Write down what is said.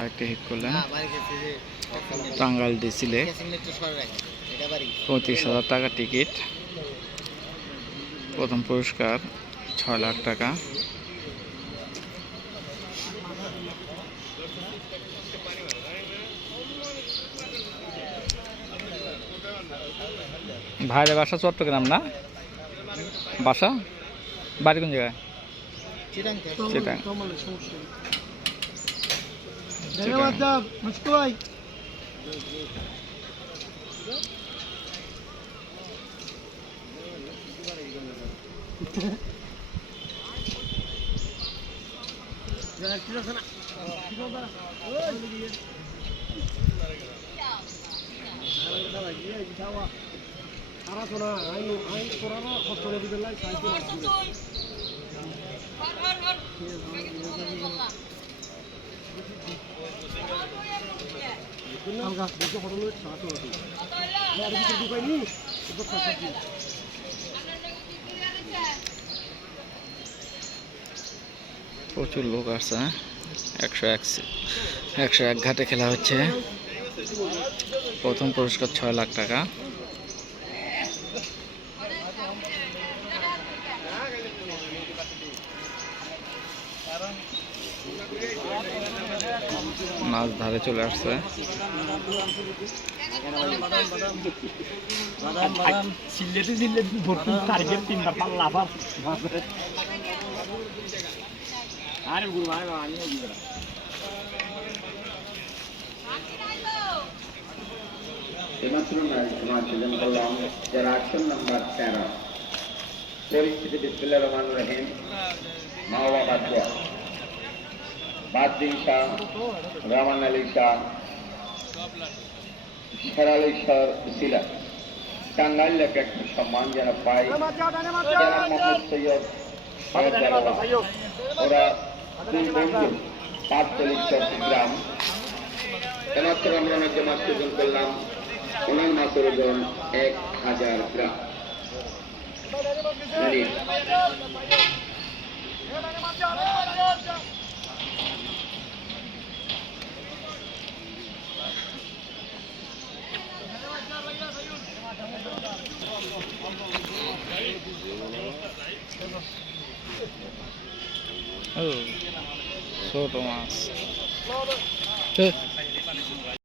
আরেকটা হিট করলেন। হ্যাঁ, এটা বাড়ি। পঁয়ত্রিশ হাজার টাকা টিকিট প্রথম পুরস্কার ছয় লাখ টাকা। ভাইয়ের বাসা চট্টগ্রাম না? বাসা? বাড়ি কোন জায়গায়? চিটাং ধন্যবাদ দা মুস্কু ভাই সারা শোনা প্রচুর লোক আসছে একশো একশো এক একশো এক ঘাটে খেলা হচ্ছে। প্রথম পুরস্কার ছয় লাখ টাকা। যারা আসন নাম্বার তেরো পরিস্থিতি বিসমিল্লা রহমান রহিম মা বাবা বাদ বাদ্দিন শাহ রহমান আলী শাহ সিলা টাঙ্গাইল লেখা একটা সম্মান যেন পাই যারা মোহাম্মদ সৈয়দ সৈয়দ জালালা। ওরা দুই বন্ধু পাঁচচল্লিশ চট্টগ্রাম এইমাত্র আমরা অনেককে মাছ ওজন করলাম ওনার মাছের ওজন এক হাজার গ্রাম। ও ছোট মাছ